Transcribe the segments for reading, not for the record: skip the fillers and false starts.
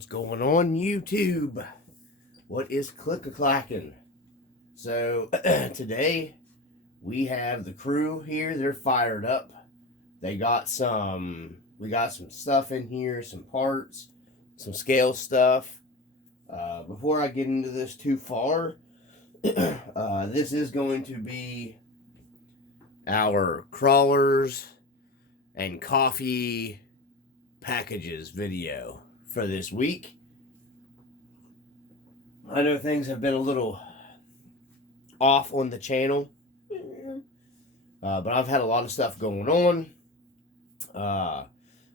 What's going on, YouTube? What is click-a-clacking? So, today we have the crew here. They're fired up. We got some stuff in here, some parts, some scale stuff. Before I get into this too far, this is going to be our crawlers and coffee packages video for this week. I know things have been a little off on the channel, but I've had a lot of stuff going on.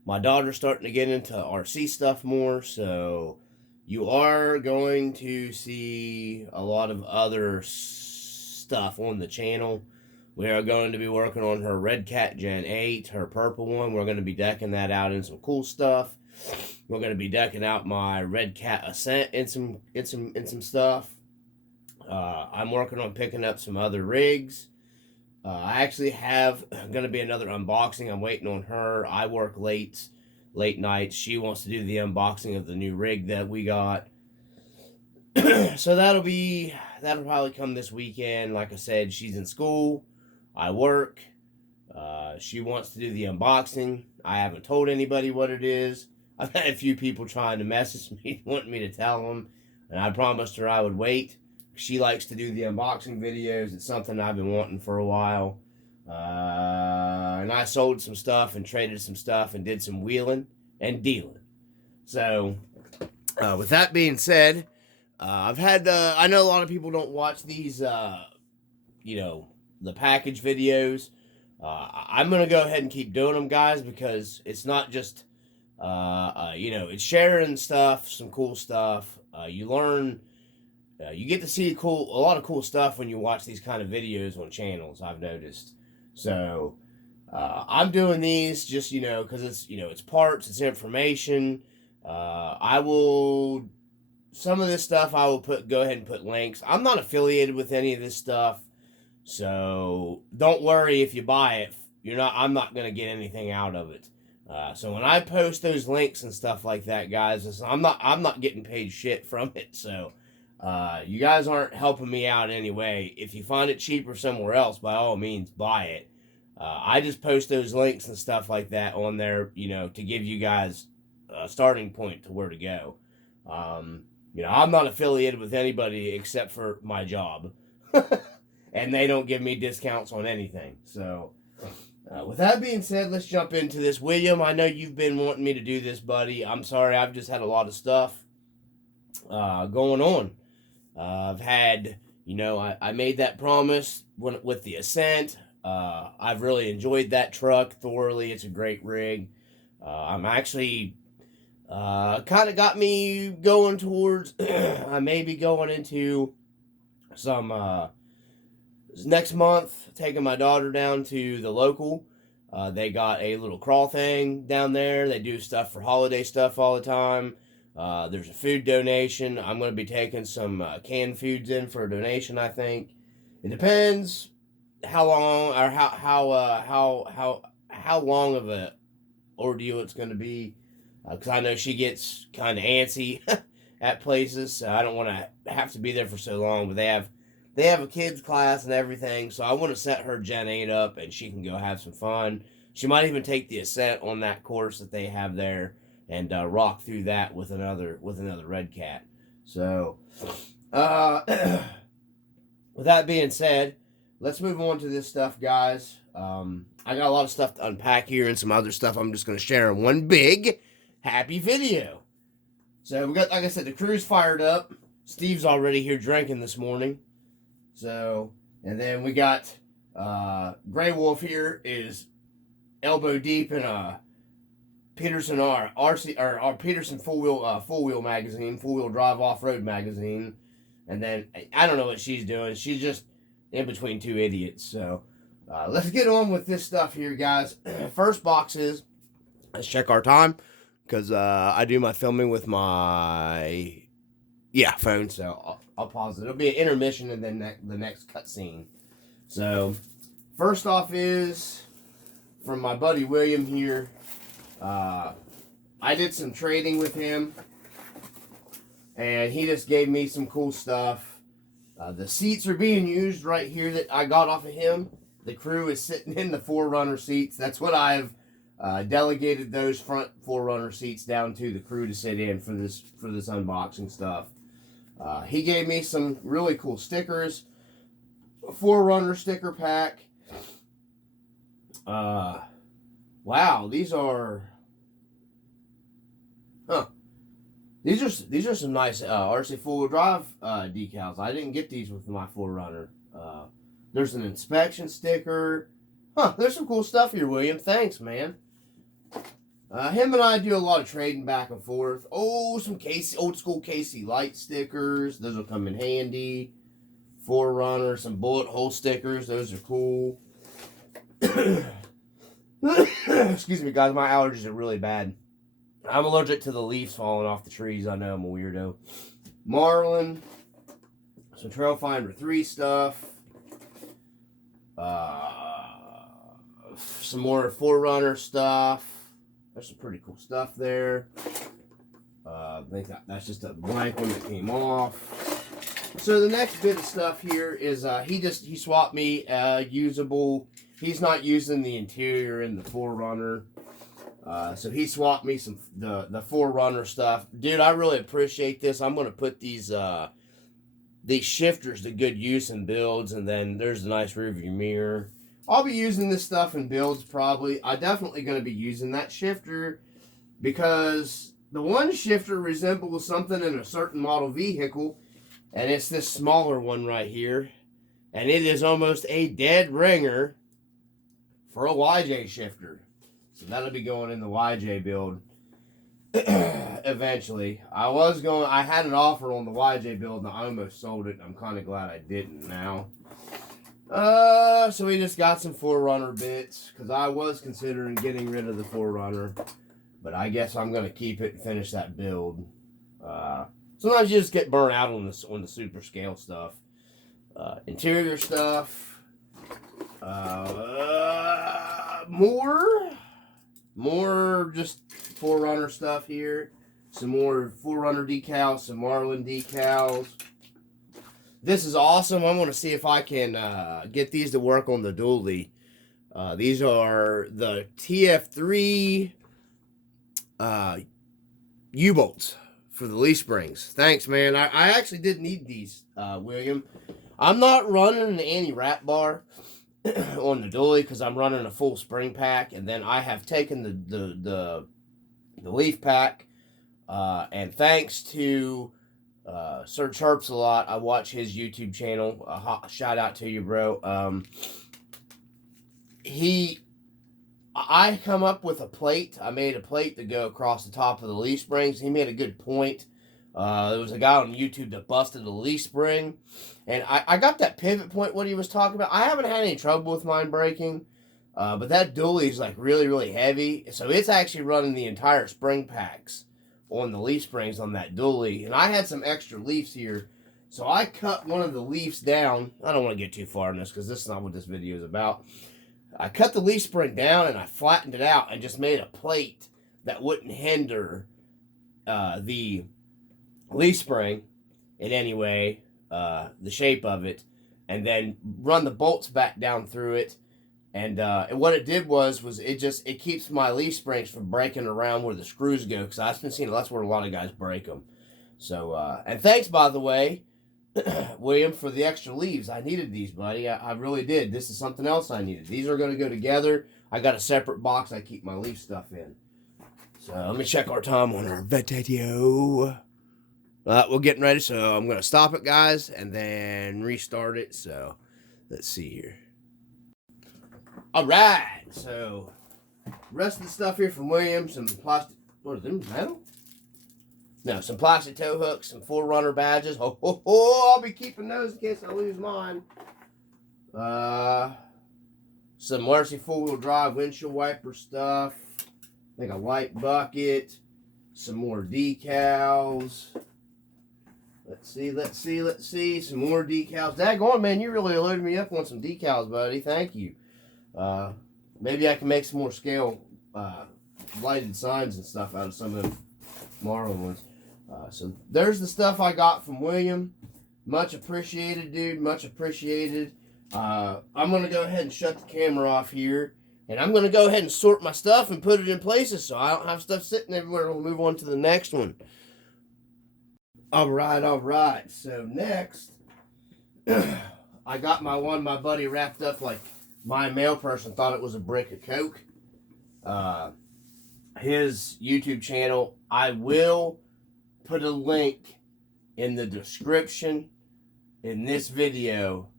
My daughter's starting to get into RC stuff more, so you are going to see a lot of other stuff on the channel. We are going to be working on her Red Cat Gen 8, her purple one. We're going to be decking that out in some cool stuff. We're going to be decking out my Red Cat Ascent in some stuff. I'm working on picking up some other rigs. I actually have going to be another unboxing. I'm waiting on her. I work late nights. She wants to do the unboxing of the new rig that we got. So that'll probably come this weekend. Like I said, she's in school. I work. She wants to do the unboxing. I haven't told anybody what it is. I've had a few people trying to message me, wanting me to tell them, and I promised her I would wait. She likes to do the unboxing videos. It's something I've been wanting for a while. And I sold some stuff and traded some stuff and did some wheeling and dealing. So, with that being said, I've had, I know a lot of people don't watch these, the package videos. I'm going to go ahead and keep doing them, guys, because it's not just, it's sharing stuff, some cool stuff. You learn, you get to see a lot of cool stuff when you watch these kind of videos on channels, I've noticed. So, I'm doing these just, because it's parts, it's information. Some of this stuff I will go ahead and put links. I'm not affiliated with any of this stuff. So don't worry if you buy it. I'm not going to get anything out of it. So when I post those links and stuff like that, guys, I'm not getting paid shit from it. So you guys aren't helping me out in any way. If you find it cheaper somewhere else, by all means, buy it. I just post those links and stuff like that on there, to give you guys a starting point to where to go. I'm not affiliated with anybody except for my job. And they don't give me discounts on anything. So, with that being said, let's jump into this. William, I know you've been wanting me to do this, buddy. I'm sorry, I've just had a lot of stuff going on. I've had, I made that promise with the Ascent. I've really enjoyed that truck thoroughly. It's a great rig. I'm actually kind of got me going towards, I may be going into some, next month, taking my daughter down to the local. They got a little crawl thing down there. They do stuff for holiday stuff all the time. There's a food donation. I'm going to be taking some canned foods in for a donation, I think. It depends how long or how long of a ordeal it's going to be. Because I know she gets kind of antsy at places, so I don't want to have to be there for so long. But they have a kids class and everything, so I want to set her Gen 8 up and she can go have some fun. She might even take the Ascent on that course that they have there and rock through that with another Red Cat. So, with that being said, let's move on to this stuff, guys. I got a lot of stuff to unpack here and some other stuff I'm just going to share in one big happy video. So we got, like I said, the crew's fired up. Steve's already here drinking this morning. So, and then we got Grey Wolf here is elbow deep in a Peterson Peterson full wheel magazine, full wheel drive off road magazine, and then I don't know what she's doing. She's just in between two idiots. So, let's get on with this stuff here, guys. First box is, let's check our time because I do my filming with my phone. So I'll pause it. It'll be an intermission and then the next cutscene. So, first off is from my buddy William here. I did some trading with him. and he just gave me some cool stuff. The seats are being used right here that I got off of him. The crew is sitting in the 4Runner seats. That's what I've delegated those front 4Runner seats down to the crew to sit in for this unboxing stuff. He gave me some really cool stickers. A 4Runner sticker pack. Wow, these are... Huh. These are some nice RC 4-wheel drive decals. I didn't get these with my 4Runner. There's an inspection sticker. Huh, there's some cool stuff here, William. Thanks, man. Him and I do a lot of trading back and forth. Oh, some old school KC Light stickers. Those will come in handy. 4Runner, some bullet hole stickers. Those are cool. Excuse me, guys. My allergies are really bad. I'm allergic to the leaves falling off the trees. I know I'm a weirdo. Marlin. Some Trailfinder 3 stuff. Some more 4Runner stuff. There's some pretty cool stuff there. I think that's just a blank one that came off. So the next bit of stuff here is he swapped me usable. He's not using the interior in the 4Runner. So he swapped me some the 4Runner stuff. Dude, I really appreciate this. I'm gonna put these shifters to good use in builds, and then there's a nice rearview mirror. I'll be using this stuff in builds probably. I'm definitely going to be using that shifter because the one shifter resembles something in a certain model vehicle, and it's this smaller one right here. And it is almost a dead ringer for a YJ shifter. So that'll be going in the YJ build eventually. I had an offer on the YJ build and I almost sold it. I'm kind of glad I didn't now. So we just got some 4Runner bits, because I was considering getting rid of the 4Runner, but I guess I'm going to keep it and finish that build. Sometimes you just get burnt out on the super scale stuff. Interior stuff. More just 4Runner stuff here. Some more 4Runner decals, some Marlin decals. This is awesome. I'm going to see if I can get these to work on the dually. These are the TF3 U-bolts for the leaf springs. Thanks, man. I actually did need these, William. I'm not running an anti-wrap bar on the dually because I'm running a full spring pack, and then I have taken the leaf pack, and thanks to Sir Chirps a lot. I watch his YouTube channel. Shout out to you, bro. I come up with a plate. I made a plate to go across the top of the leaf springs. He made a good point. There was a guy on YouTube that busted a leaf spring, and I got that pivot point. What he was talking about. I haven't had any trouble with mine breaking, but that dually is like really, really heavy, so it's actually running the entire spring packs on the leaf springs on that dually. And I had some extra leaves here, so I cut one of the leaves down. I don't want to get too far in this because this is not what this video is about. I cut the leaf spring down and I flattened it out and just made a plate that wouldn't hinder the leaf spring in any way, the shape of it, and then run the bolts back down through it. And what it did was it keeps my leaf springs from breaking around where the screws go, because I've been seeing that's where a lot of guys break them. So, and thanks, by the way, William, for the extra leaves. I needed these, buddy. I really did. This is something else I needed. These are going to go together. I got a separate box I keep my leaf stuff in. So let me check our time on our video. We're getting ready, so I'm going to stop it, guys, and then restart it. So let's see here. All right, so rest of the stuff here from William, some plastic, what are them, metal? No, some plastic tow hooks, some 4Runner badges. I'll be keeping those in case I lose mine. Some Marcy 4-wheel drive windshield wiper stuff. I think a light bucket. Some more decals. Let's see. Some more decals. Daggone, man, you really loaded me up on some decals, buddy. Thank you. Maybe I can make some more scale lighted signs and stuff out of some of them Marlin ones. So there's the stuff I got from William. Much appreciated, dude. Much appreciated. I'm going to go ahead and shut the camera off here. And I'm going to go ahead and sort my stuff and put it in places so I don't have stuff sitting everywhere. We'll move on to the next one. All right. So next, I got my buddy wrapped up like my mail person thought it was a brick of Coke. His YouTube channel, I will put a link in the description in this video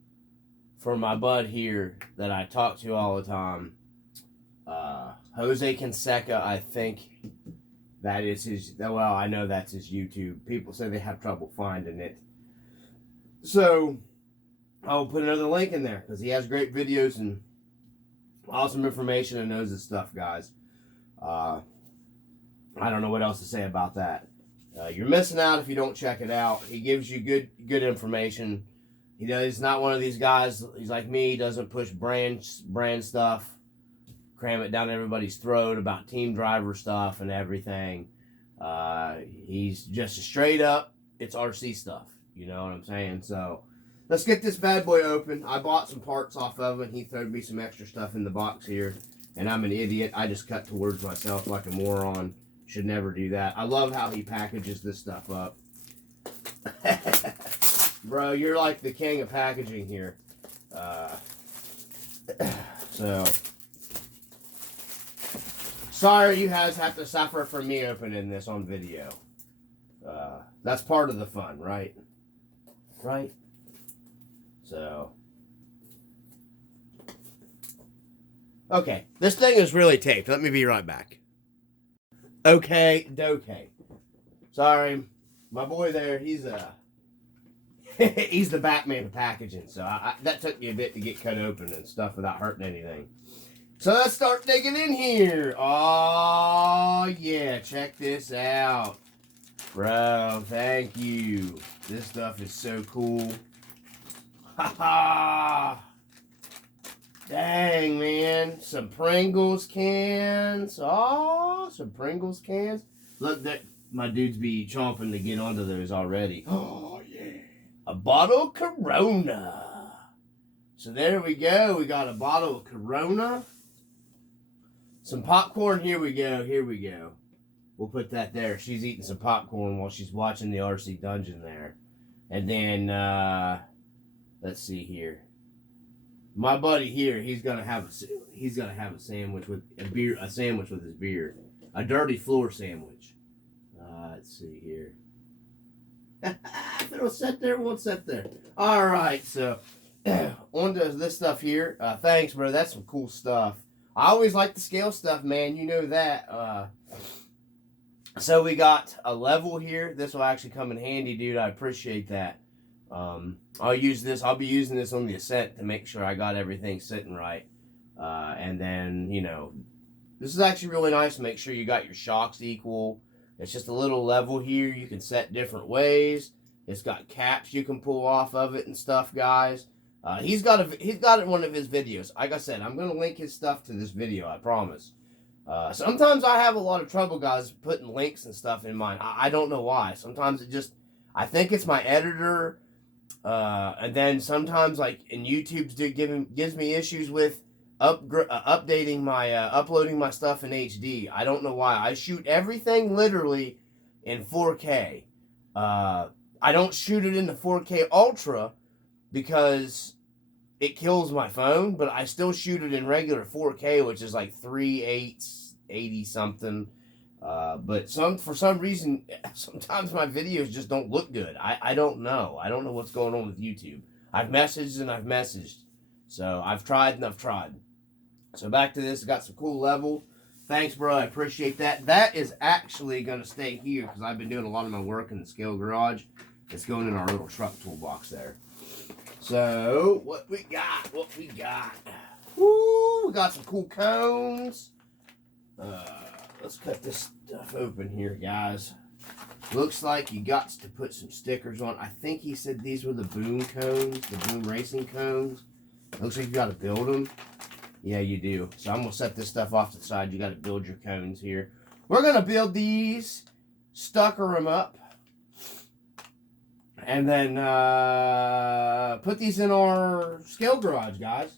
for my bud here that I talk to all the time. Jose Canseca, I think that is his, well, I know that's his YouTube. People say they have trouble finding it. So, I'll put another link in there because he has great videos and awesome information and knows his stuff, guys. I don't know what else to say about that. You're missing out if you don't check it out. He gives you good information. He's not one of these guys, he's like me, he doesn't push brand stuff, cram it down everybody's throat about team driver stuff and everything. He's just straight up, it's RC stuff. You know what I'm saying? So, let's get this bad boy open. I bought some parts off of it. He threw me some extra stuff in the box here. And I'm an idiot. I just cut towards myself like a moron. Should never do that. I love how he packages this stuff up. Bro, you're like the king of packaging here. So, sorry you guys have to suffer from me opening this on video. That's part of the fun, right? Right? So, okay, this thing is really taped. Let me be right back. Okay. Sorry, my boy there, he's he's the Batman of packaging, so that took me a bit to get cut open and stuff without hurting anything. So let's start digging in here. Oh, yeah, check this out. Bro, thank you. This stuff is so cool. Ha ha! Dang, man. Some Pringles cans. Oh, some Pringles cans. Look, that my dudes be chomping to get onto those already. Oh, yeah. A bottle of Corona. So there we go. We got a bottle of Corona. Some popcorn. Here we go. We'll put that there. She's eating some popcorn while she's watching the RC Dungeon there. And then, let's see here. My buddy here, he's gonna have a sandwich with a sandwich with his beer, a dirty floor sandwich. Let's see here. If it'll sit there, it won't sit there. All right, so on to this stuff here. Thanks, bro. That's some cool stuff. I always like the scale stuff, man. You know that. So we got a level here. This will actually come in handy, dude. I appreciate that. I'll be using this on the Ascent to make sure I got everything sitting right. And then, this is actually really nice to make sure you got your shocks equal. It's just a little level here. You can set different ways. It's got caps you can pull off of it and stuff, guys. He's got it in one of his videos. Like I said, I'm going to link his stuff to this video, I promise. Sometimes I have a lot of trouble, guys, putting links and stuff in mine. I don't know why. Sometimes I think it's my editor. And then sometimes, like in YouTube's gives me issues with updating my uploading my stuff in HD. I don't know why. I shoot everything literally in 4K. I don't shoot it in the 4K Ultra because it kills my phone, but I still shoot it in regular 4K, which is like 3/880 something. But for some reason, sometimes my videos just don't look good. I don't know. I don't know what's going on with YouTube. I've messaged and I've messaged. So I've tried and I've tried. So back to this. Got some cool level. Thanks, bro. I appreciate that. That is actually going to stay here because I've been doing a lot of my work in the scale garage. It's going in our little truck toolbox there. So what we got? Woo! We got some cool cones. Let's cut this stuff open here, guys. Looks like you got to put some stickers on. I think he said these were the Boom cones, the Boom Racing cones. Looks like you got to build them. Yeah, you do. So I'm going to set this stuff off to the side. You got to build your cones here. We're going to build these, stucker them up. And then put these in our scale garage, guys.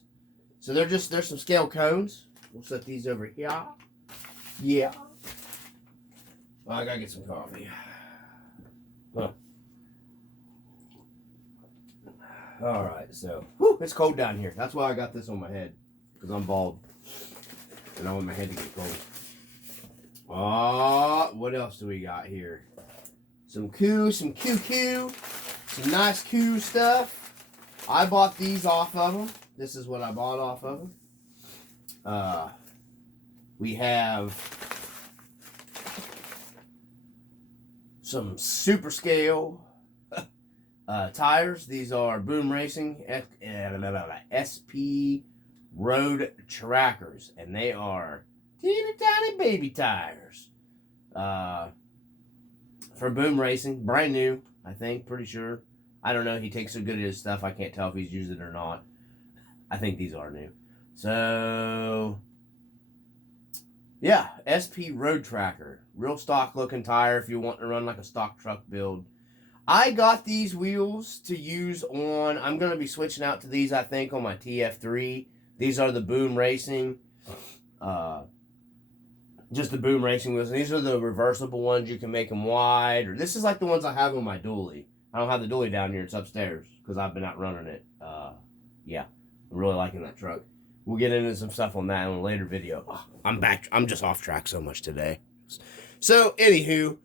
So there's some scale cones. We'll set these over here. Yeah. Well, I gotta get some coffee. Huh. All right, so it's cold down here. That's why I got this on my head, because I'm bald, and I want my head to get cold. What else do we got here? Some QQ, some nice Q stuff. I bought these off of them. This is what I bought off of them. We have some super scale tires. These are Boom Racing SP Road Trackers, and they are teeny tiny baby tires. For Boom Racing, brand new, I think, pretty sure. I don't know. He takes so good at his stuff, I can't tell if he's used it or not. I think these are new. So, yeah, SP Road Tracker. Real stock looking tire if you want to run like a stock truck build. I got these wheels to use on, I'm going to be switching out to these, I think, on my TF3. These are the Boom Racing. Just the Boom Racing wheels. And these are the reversible ones. You can make them wide. Or this is like the ones I have on my dually. I don't have the dually down here. It's upstairs because I've been out running it. Yeah, I'm really liking that truck. We'll get into some stuff on that in a later video. Oh, I'm back. I'm just off track so much today. So, anywho,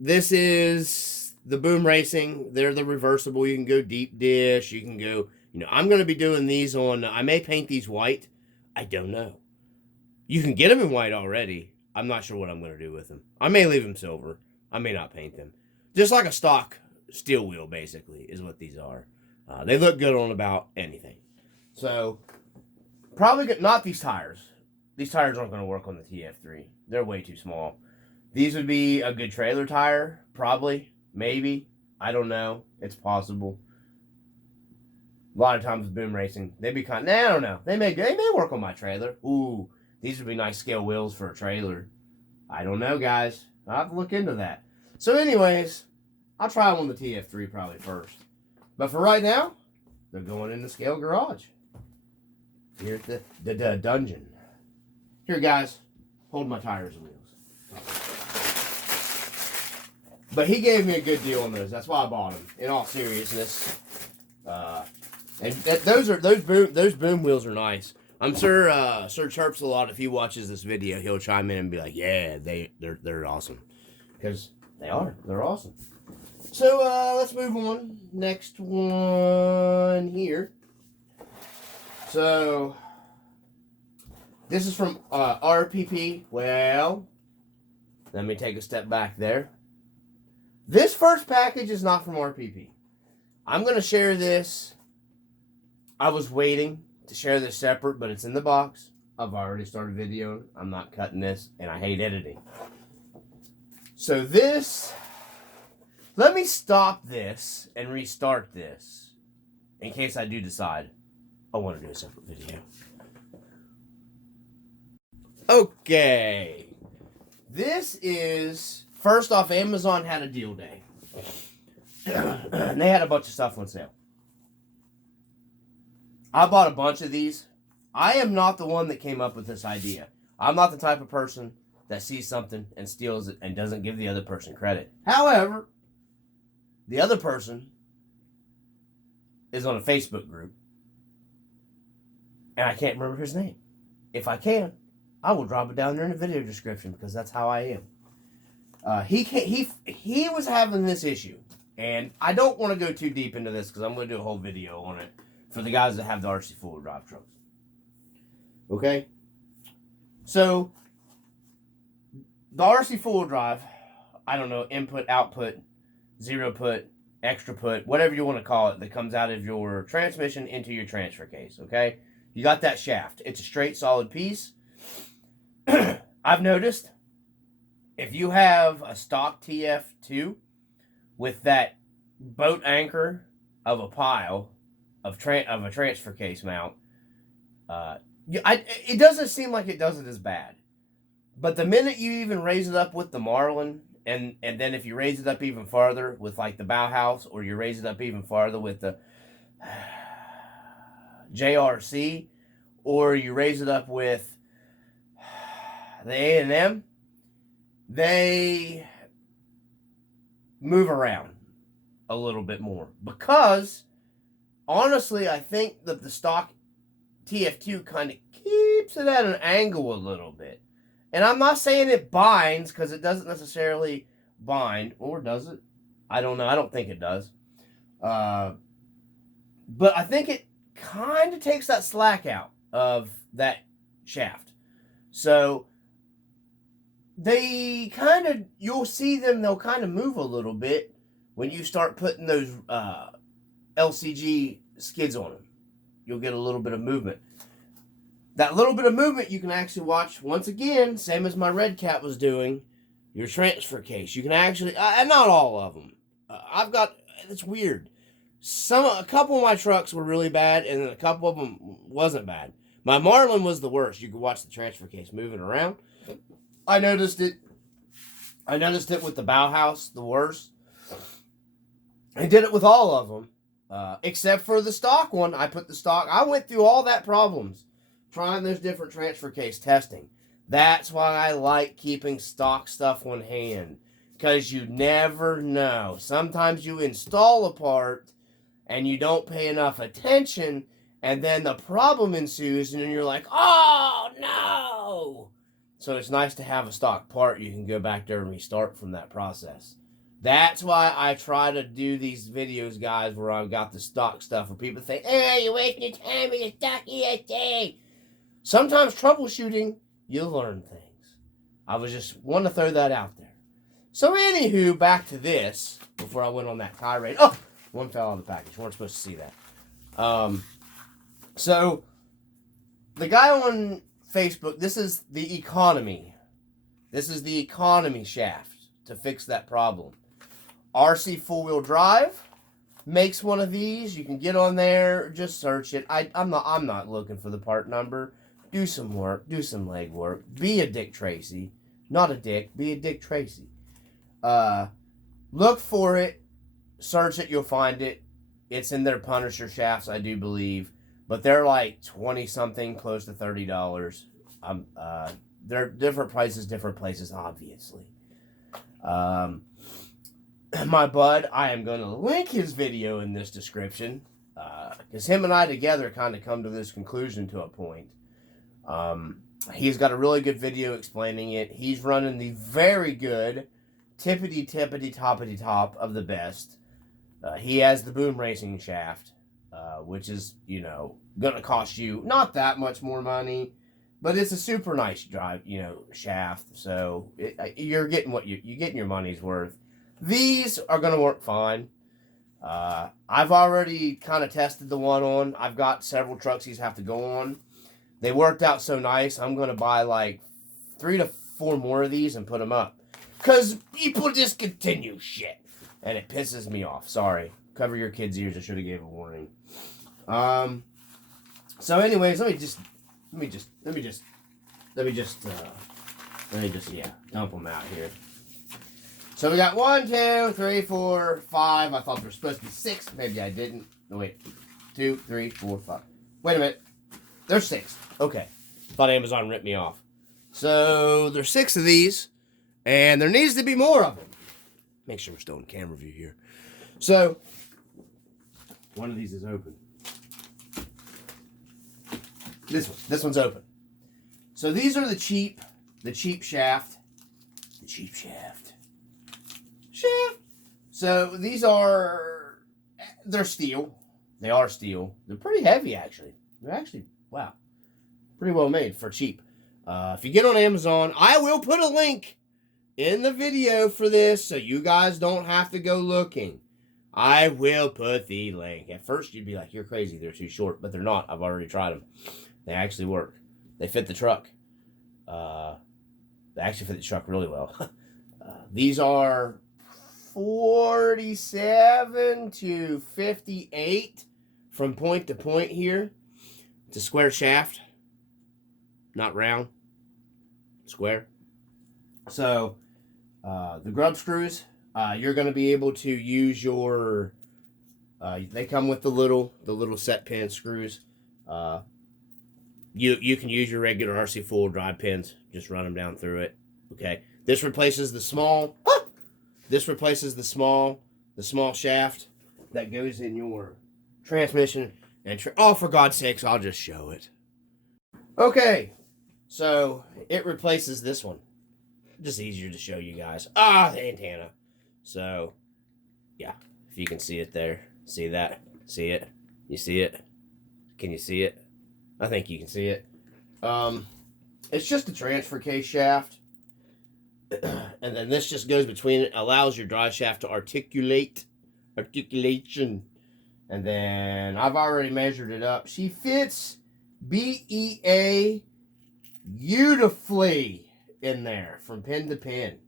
this is the Boom Racing. They're the reversible. You can go deep dish. You can go, I'm going to be doing these on, I may paint these white. I don't know. You can get them in white already. I'm not sure what I'm going to do with them. I may leave them silver. I may not paint them. Just like a stock steel wheel, basically, is what these are. They look good on about anything. So, probably not these tires. These tires aren't going to work on the TF3. They're way too small. These would be a good trailer tire, probably, maybe. I don't know. It's possible. A lot of times with Boom Racing, they be kind. I don't know. They may work on my trailer. Ooh. These would be nice scale wheels for a trailer. I don't know, guys. I'll have to look into that. So anyways, I'll try them on the TF3 probably first. But for right now, they're going in the scale garage. Here at the dungeon. Here, guys. Hold my tires and wheels. But he gave me a good deal on those. That's why I bought them. In all seriousness. And those boom wheels are nice. I'm sure Sir Chirps a lot. If he watches this video, he'll chime in and be like, "Yeah, they're awesome," because they are. They're awesome. So let's move on. Next one here. So this is from RPP. Well, let me take a step back there. This first package is not from RPP. I'm gonna share this. I was waiting to share this separate, but it's in the box. I've already started videoing. I'm not cutting this, and I hate editing. So this, let me stop this and restart this in case I do decide I want to do a separate video. Okay. This is, first off, Amazon had a deal day. And they had a bunch of stuff on sale. I bought a bunch of these. I am not the one that came up with this idea. I'm not the type of person that sees something and steals it and doesn't give the other person credit. However, the other person is on a Facebook group, and I can't remember his name. If I can, I will drop it down there in the video description because that's how I am. He was having this issue, and I don't want to go too deep into this because I'm going to do a whole video on it. For the guys that have the RC four-wheel drive trucks. Okay? So, the RC four-wheel drive, I don't know, input, output, zero put, extra put, whatever you want to call it, that comes out of your transmission into your transfer case, okay? You got that shaft. It's a straight, solid piece. I've noticed, if you have a stock TF2 with that boat anchor of a pile, of a transfer case mount, it doesn't seem like it does it as bad. But the minute you even raise it up with the Marlin and then if you raise it up even farther with like the Bauhaus, or you raise it up even farther with the JRC, or you raise it up with the A&M, they move around a little bit more. Because, honestly, I think that the stock TF2 kind of keeps it at an angle a little bit. And I'm not saying it binds, because it doesn't necessarily bind. Or does it? I don't know. I don't think it does. But I think it kind of takes that slack out of that shaft. So they kind of, you'll see them, they'll kind of move a little bit when you start putting those LCG skids on them. You'll get a little bit of movement. That little bit of movement you can actually watch, once again, same as my Red Cat was doing, your transfer case. You can actually, and not all of them. I've got, it's weird. A couple of my trucks were really bad, and then a couple of them wasn't bad. My Marlin was the worst. You could watch the transfer case moving around. I noticed it with the Bauhaus, the worst. I did it with all of them, except for the stock one. I went through all that problems trying those different transfer case testing. That's why I like keeping stock stuff on hand, because you never know. Sometimes you install a part and you don't pay enough attention, and then the problem ensues, and then you're like, oh no! So it's nice to have a stock part you can go back there and restart from that process. That's why I try to do these videos, guys, where I've got the stock stuff, where people think, hey, you're wasting your time with your stock ESD. Sometimes troubleshooting, you'll learn things. I was just wanting to throw that out there. So anywho, back to this, before I went on that tirade. Oh, one fell out of the package. You weren't supposed to see that. So, the guy on Facebook, this is the economy. This is the economy shaft to fix that problem. RC Full Wheel Drive makes one of these. You can get on there, just search it. I'm not looking for the part number. Do some work, do some leg work. Be a Dick Tracy. Not a dick, be a Dick Tracy. Look for it, search it, you'll find it. It's in their Punisher shafts, I do believe. But they're like 20-something, close to $30. They're different prices, different places, obviously. My bud, I am going to link his video in this description. Because him and I together kind of come to this conclusion to a point. He's got a really good video explaining it. He's running the very good tippity top of the best. He has the Boom Racing shaft, which is, going to cost you not that much more money, but it's a super nice drive, shaft. So you're getting you're getting your money's worth. These are going to work fine. I've already kind of tested the one on. I've got several trucks these have to go on. They worked out so nice. I'm going to buy like 3 to 4 more of these and put them up. Because people discontinue shit. And it pisses me off. Sorry. Cover your kids' ears. I should have gave a warning. So anyways, let me just dump them out here. So we got 1, 2, 3, 4, 5. I thought there were supposed to be 6. Maybe I didn't. No, wait. 2, 3, 4, 5. Wait a minute. There's 6. Okay. Thought Amazon ripped me off. So there's 6 of these, and there needs to be more of them. Make sure we're still in camera view here. So one of these is open. This one's open. So these are the cheap shaft. The cheap shaft. So these they're steel. They are steel. They're pretty heavy, actually. They're actually, wow, pretty well made for cheap. If you get on Amazon, I will put a link in the video for this so you guys don't have to go looking. I will put the link. At first, you'd be like, you're crazy. They're too short, but they're not. I've already tried them. They actually work. They fit the truck. They actually fit the truck really well. These are 47 to 58 from point to point here. It's a square shaft, not round, square. So The grub screws, you're going to be able to use your. They come with the little set pin screws. You can use your regular RC full drive pins. Just run them down through it. Okay. This replaces the small. This replaces the small shaft that goes in your transmission. And oh, for God's sakes, I'll just show it. Okay, so it replaces this one. Just easier to show you guys. The antenna. So, yeah, if you can see it there. See that? See it? You see it? Can you see it? I think you can see it. It's just a transfer case shaft. And then this just goes between it, allows your drive shaft to articulation. And then I've already measured it up. She fits BEA beautifully in there from pin to pin.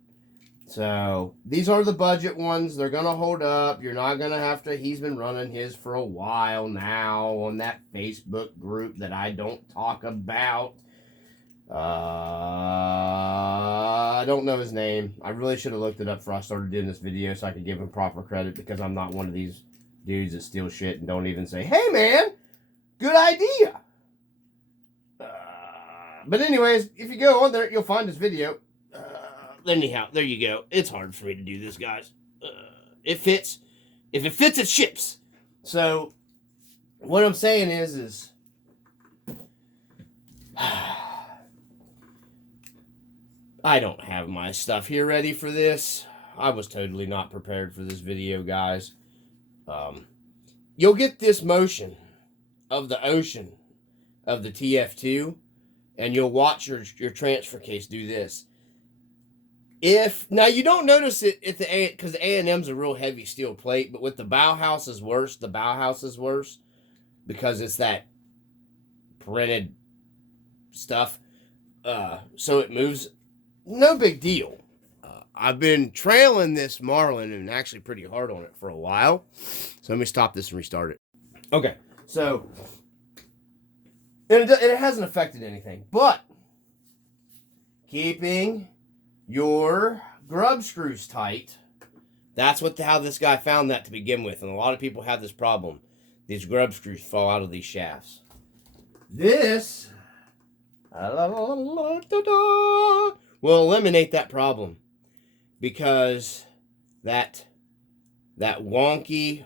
So these are the budget ones. They're going to hold up. You're not going to have to. He's been running his for a while now on that Facebook group that I don't talk about. I don't know his name. I really should have looked it up before I started doing this video so I could give him proper credit, because I'm not one of these dudes that steal shit and don't even say, hey man, good idea. But anyways, if you go on there, you'll find his video. Anyhow, there you go. It's hard for me to do this, guys. It fits. If it fits, it ships. So, what I'm saying is I don't have my stuff here ready for this. I was totally not prepared for this video, guys. You'll get this motion of the ocean of the TF2, and you'll watch your transfer case do this. Now you don't notice it at because the A&M's a real heavy steel plate, but with the Bauhaus is worse. The Bauhaus is worse because it's that printed stuff. So it moves. No big deal. I've been trailing this Marlin and actually pretty hard on it for a while. So let me stop this and restart it. Okay, so it hasn't affected anything, but keeping your grub screws tight. That's how this guy found that to begin with, and a lot of people have this problem. These grub screws fall out of these shafts. This will eliminate that problem, because that wonky,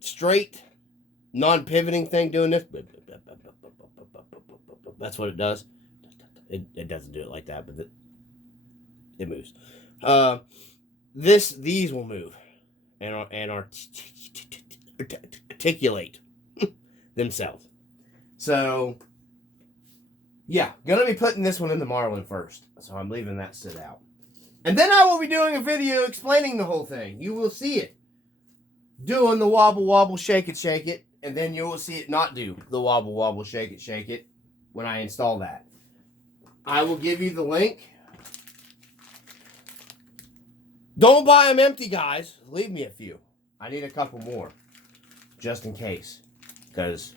straight, non-pivoting thing doing this. That's what it does. It doesn't do it like that, but it moves. These will move and articulate themselves. So, yeah, gonna be putting this one in the Marlin first. So I'm leaving that sit out. And then I will be doing a video explaining the whole thing. You will see it doing the wobble, wobble, shake it, and then you will see it not do the wobble, wobble, shake it when I install that. I will give you the link. Don't buy them empty, guys. Leave me a few. I need a couple more, just in case, because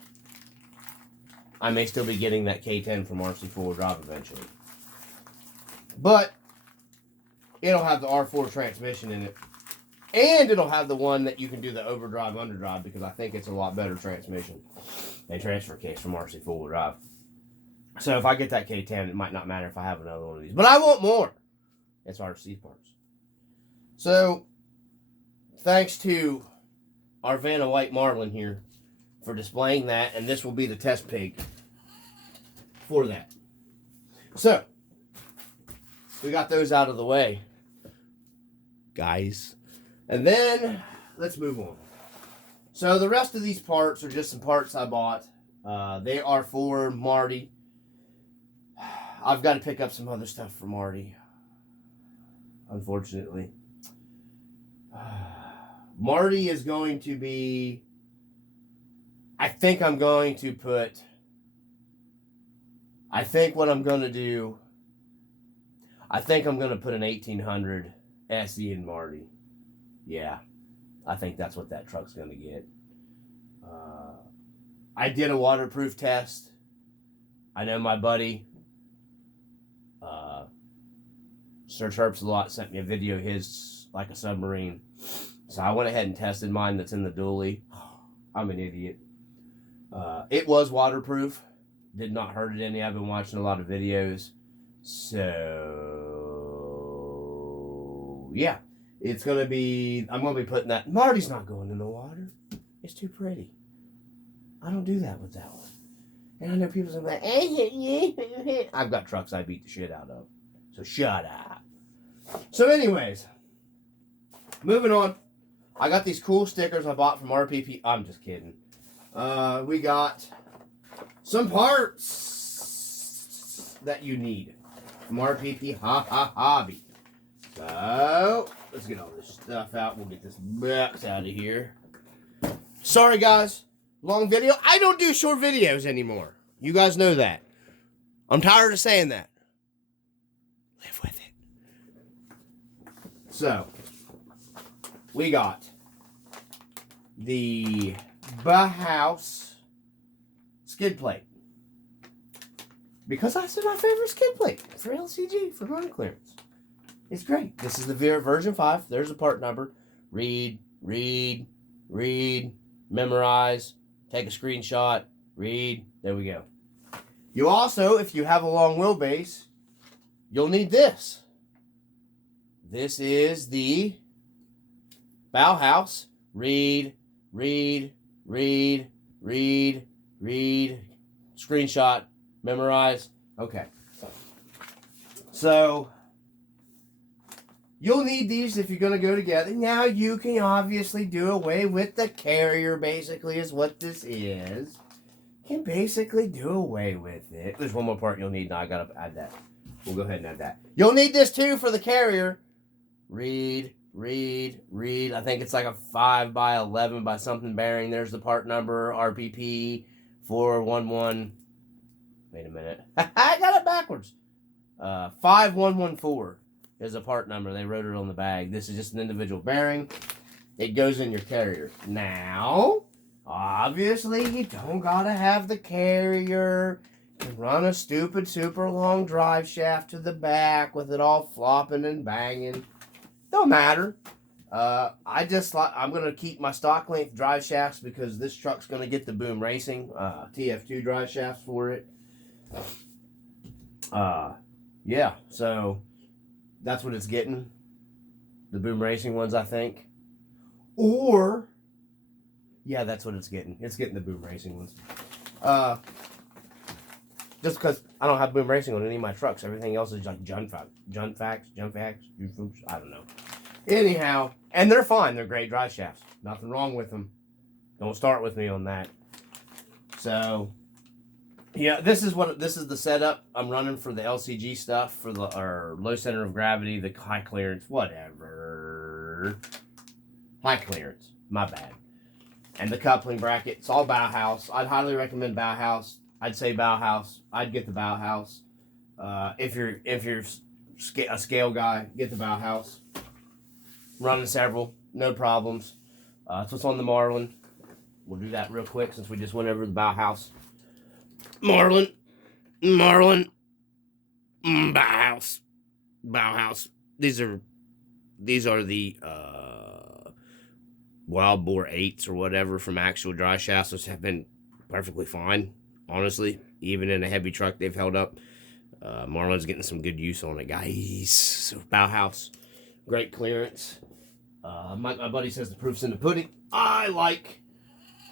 I may still be getting that K10 from RC Full Drive eventually. But it'll have the R4 transmission in it. And it'll have the one that you can do the overdrive, underdrive, because I think it's a lot better transmission and transfer case from RC Full Drive. So if I get that K10, it might not matter if I have another one of these. But I want more. It's RC parts. So, thanks to our Vanna White Marlin here for displaying that. And this will be the test pig for that. So, we got those out of the way, guys. And then, let's move on. So, the rest of these parts are just some parts I bought. They are for Marty. I've got to pick up some other stuff for Marty, unfortunately. Marty is going to be... I think what I'm going to put an 1800 SE in Marty. Yeah, I think that's what that truck's going to get. I did a waterproof test. I know my buddy, Sir Chirps a lot, sent me a video of his like a submarine. So I went ahead and tested mine that's in the dually. I'm an idiot. It was waterproof. Did not hurt it any. I've been watching a lot of videos. So, yeah. It's going to be... I'm going to be putting that... Marty's not going in the water. It's too pretty. I don't do that with that one. And I know people say, like, I've got trucks I beat the shit out of. So shut up. So anyways, moving on. I got these cool stickers I bought from RPP. I'm just kidding. We got some parts that you need from RPP Hobby. So let's get all this stuff out. We'll get this box out of here. Sorry guys, long video. I don't do short videos anymore. You guys know that. I'm tired of saying that. Live with it. So, we got the Bauhaus skid plate. Because that's my favorite skid plate for LCG, for run clearance. It's great. This is the version 5. There's a part number. Read, memorize, take a screenshot, read. There we go. You also, if you have a long wheelbase, you'll need this. This is the Bauhaus read, screenshot, memorize. Okay. So, you'll need these if you're going to go together. Now, you can obviously do away with the carrier, basically, is what this is. You can basically do away with it. There's one more part you'll need. Now, I got to add that. We'll go ahead and add that. You'll need this, too, for the carrier. Read. I think it's like a 5 by 11 by something bearing. There's the part number, RPP 411. Wait a minute. I got it backwards. 5114 is a part number. They wrote it on the bag. This is just an individual bearing. It goes in your carrier. Now, obviously, you don't got to have the carrier. You can run a stupid, super long drive shaft to the back with it all flopping and banging. Don't matter. I'm going to keep my stock length drive shafts because this truck's going to get the Boom Racing TF2 drive shafts for it. Yeah, so that's what it's getting. The Boom Racing ones, I think. Or, yeah, that's what it's getting. It's getting the Boom Racing ones. Just because I don't have Boom Racing on any of my trucks. Everything else is like Junfax, I don't know. Anyhow, and they're fine. They're great drive shafts. Nothing wrong with them. Don't start with me on that. So, yeah, this is the setup I'm running for the LCG stuff, for the low center of gravity, the high clearance, whatever. High clearance, my bad. And the coupling bracket, it's all Bauhaus. I'd highly recommend Bauhaus. I'd say Bauhaus. I'd get the Bauhaus. If you're a scale guy, get the Bauhaus. Running several, no problems. That's what's on the Marlin. We'll do that real quick since we just went over the Bauhaus. Marlin, Bauhaus. These are the Wild Boar 8s or whatever from actual dry shafts, which have been perfectly fine, honestly. Even in a heavy truck, they've held up. Marlin's getting some good use on it, guys. So Bauhaus, great clearance. My buddy says the proof's in the pudding. I like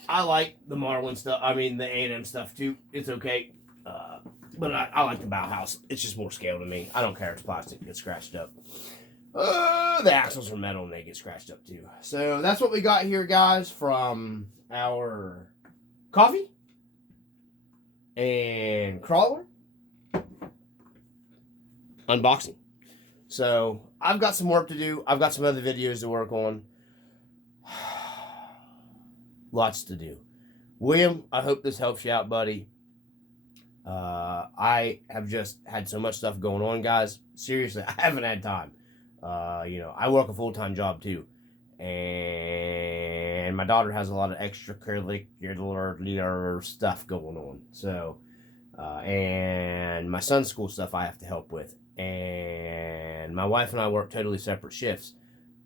the Marlin stuff. I mean, the A&M stuff, too. It's okay. But I like the Bauhaus. It's just more scale to me. I don't care if it's plastic. It gets scratched up. The axles are metal and they get scratched up, too. So, that's what we got here, guys, from our coffee and crawler unboxing. So, I've got some work to do. I've got some other videos to work on. Lots to do. William, I hope this helps you out, buddy. I have just had so much stuff going on, guys. Seriously, I haven't had time. I work a full-time job, too. And and my daughter has a lot of extracurricular stuff going on. So, and my son's school stuff I have to help with. And my wife and I work totally separate shifts.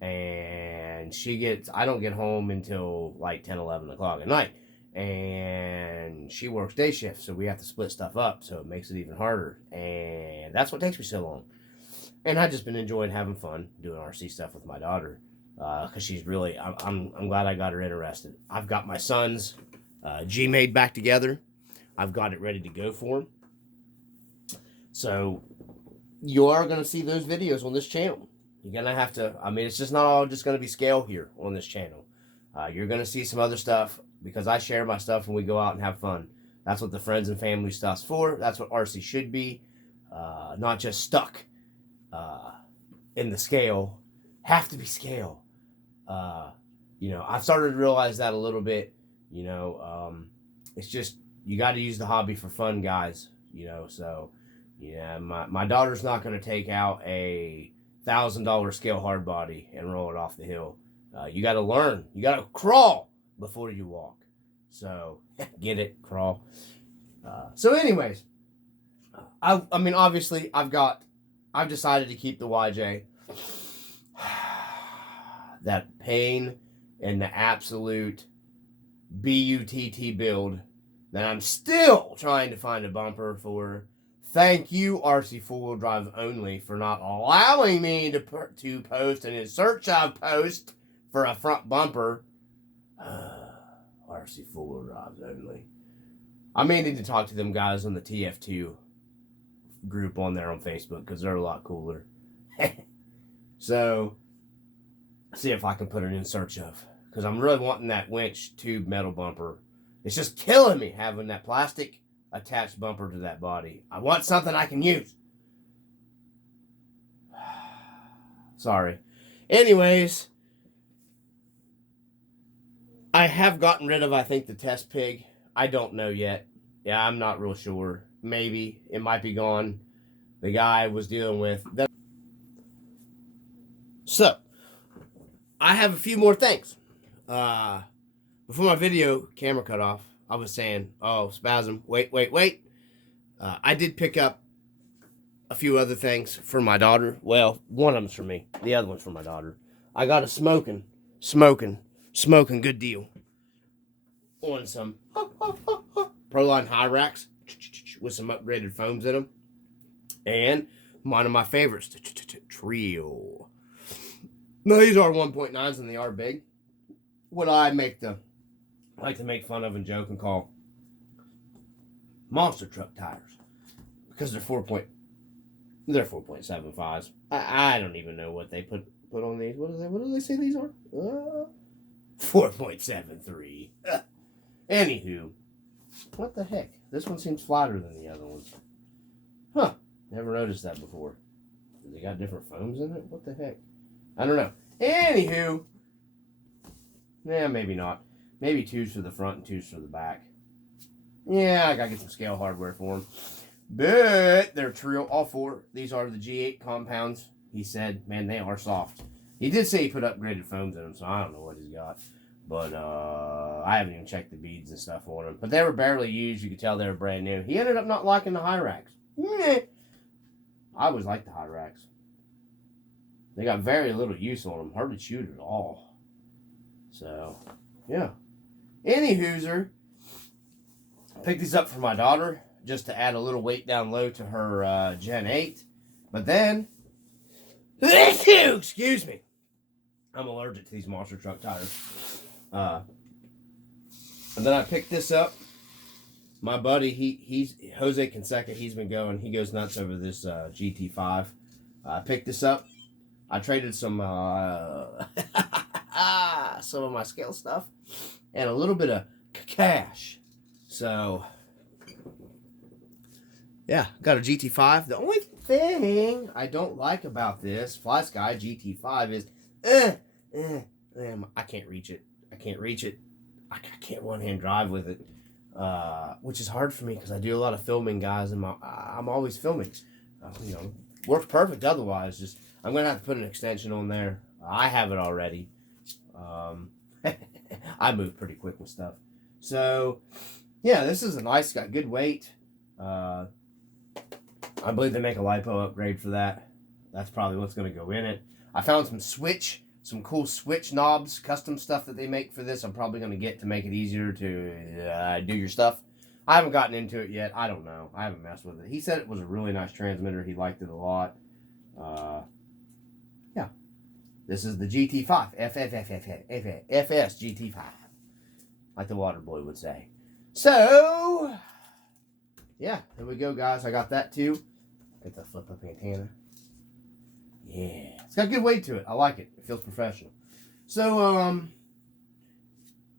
And I don't get home until like 10, 11 o'clock at night. And she works day shifts, so we have to split stuff up, so it makes it even harder. And that's what takes me so long. And I've just been enjoying having fun doing RC stuff with my daughter. Because she's really, I'm glad I got her interested. I've got my son's G-Made back together. I've got it ready to go for him. So, you are going to see those videos on this channel. You're going to have to, it's just not all just going to be scale here on this channel. You're going to see some other stuff because I share my stuff when we go out and have fun. That's what the friends and family stuff's for. That's what RC should be. Not just stuck in the scale. Have to be scale. I've started to realize that a little bit. It's just, you got to use the hobby for fun, guys. So, yeah, my daughter's not going to take out a $1,000 scale hard body and roll it off the hill. You got to learn. You got to crawl before you walk. So, get it? Crawl. So anyways, obviously, I've decided to keep the YJ. That pain and the absolute BUTT build that I'm still trying to find a bumper for. Thank you, RC 4-wheel drive only, for not allowing me to post an in search of post for a front bumper. RC 4-wheel drives only. I may need to talk to them guys on the TF2 group on there on Facebook because they're a lot cooler. So, see if I can put it in search of. Because I'm really wanting that winch tube metal bumper. It's just killing me having that plastic attached bumper to that body. I want something I can use. Sorry. Anyways, I have gotten rid of, I think, the test pig. I don't know yet. Yeah, I'm not real sure. Maybe. It might be gone. The guy I was dealing with. So, I have a few more things. Before my video camera cut off, I was saying, oh, spasm, wait. I did pick up a few other things for my daughter. Well, one of them's for me. The other one's for my daughter. I got a smoking good deal on some Proline Hyrax with some upgraded foams in them. And one of my favorites, Trio. No, these are 1.9s and they are big. What I like to make fun of and joke and call monster truck tires, because they're 4.75s. I don't even know what they put on these. What do they say these are? 4.73. Anywho, what the heck? This one seems flatter than the other ones. Huh? Never noticed that before. They got different foams in it. What the heck? I don't know. Anywho, yeah, maybe not. Maybe 2s for the front and 2s for the back. Yeah, I gotta get some scale hardware for them. But they're Trio, all 4. These are the G8 compounds. He said, man, they are soft. He did say he put upgraded foams in them, so I don't know what he's got. But I haven't even checked the beads and stuff on them. But they were barely used. You could tell they were brand new. He ended up not liking the Hyrax. I always liked the Hyrax. They got very little use on them. Hardly chewed at all. So, yeah. Anywhooser, picked these up for my daughter just to add a little weight down low to her Gen 8. But then, excuse me, I'm allergic to these monster truck tires. And then I picked this up. My buddy, he's Jose Canseca, he's been going. He goes nuts over this GT5. I picked this up. I traded some of my scale stuff and a little bit of cash. So, yeah, got a GT5. The only thing I don't like about this FlySky GT5 is, I can't reach it. I can't one-hand drive with it, which is hard for me because I do a lot of filming, guys, and I'm always filming. Works perfect otherwise. Just I'm gonna have to put an extension on there. I have it already. I move pretty quick with stuff. So, yeah, this is a nice, got good weight. I believe they make a LiPo upgrade for that. That's probably what's going to go in it. I found some cool switch knobs, custom stuff that they make for this. I'm probably going to get to make it easier to do your stuff. I haven't gotten into it yet. I don't know. I haven't messed with it. He said it was a really nice transmitter. He liked it a lot. Yeah. This is the GT5. FS GT5. Like the water boy would say. So, yeah. There we go, guys. I got that too. Get the flip up antenna. Yeah. It's got good weight to it. I like it. It feels professional. So,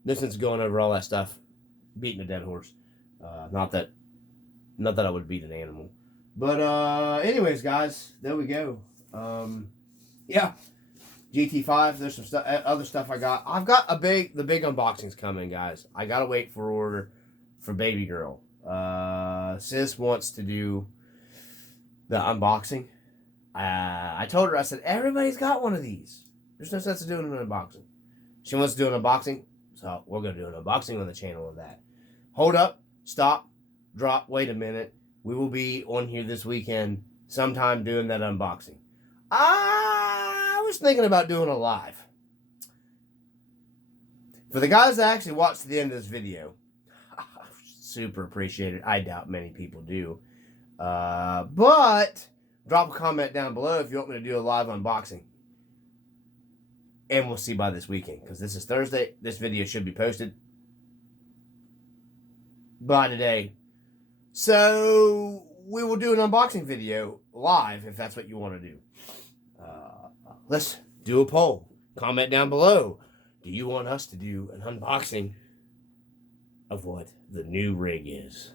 this is going over all that stuff. Beating a dead horse. Not that I would beat an animal. But, anyways, guys, there we go. Yeah. GT5, there's some stuff, other stuff I got. I've got the big unboxing's coming, guys. I gotta wait for order for baby girl. Sis wants to do the unboxing. I told her, I said, everybody's got one of these. There's no sense of doing an unboxing. She wants to do an unboxing, so we're gonna do an unboxing on the channel of that. Hold up, stop, drop, wait a minute. We will be on here this weekend sometime doing that unboxing. I was thinking about doing a live. For the guys that actually watched to the end of this video, super appreciate it. I doubt many people do. But drop a comment down below if you want me to do a live unboxing. And we'll see by this weekend, because this is Thursday. This video should be posted by today. So we will do an unboxing video live if that's what you want to do. Let's do a poll. Comment down below. Do you want us to do an unboxing of what the new rig is?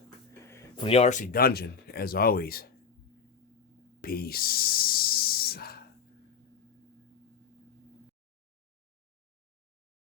From the RC Dungeon, as always, peace.